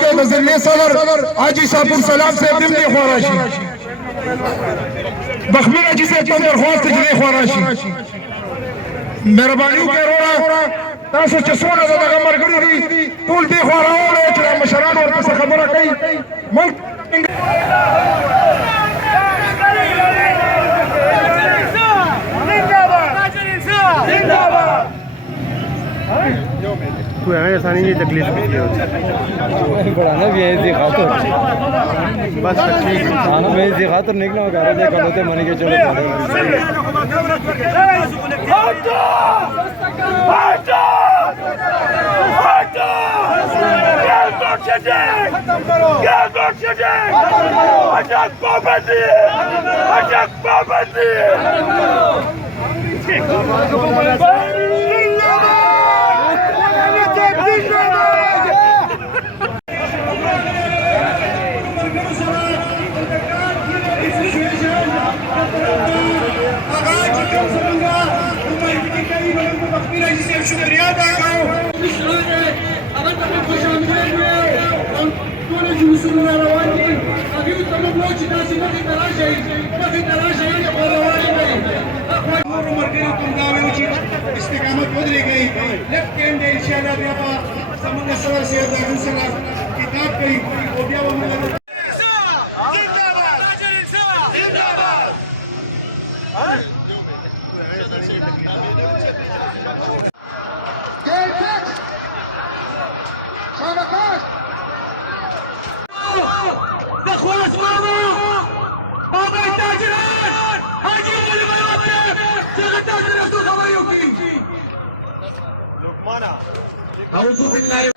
کې د ضلع صدر حاجی صاحب سلام صاحب دې خو راشي بخمن حاجی صاحب ته درخواست دی چې خو راشي مهرباني وکړئ تاسو چې څونه دغه مرګري دي ټول دې خو راوړئ چې مشران ورته خبره کوي ملک تو है आसानी की तकलीफ बढ़ाना भी है इसी खातर बस ठीक खाना में इसी खातर निकला घर दे कलोते मन के चले शुक्रिया अदा करो इस्तेकामत बदली गई लेफ्ट हैंड इंशाल्लाह समंग सर से किताब कही دخواست ماما بابا التاجران هاجي اللي ما يوقف شغل تاجر خبر يوكي لقمانا اعوذ بالله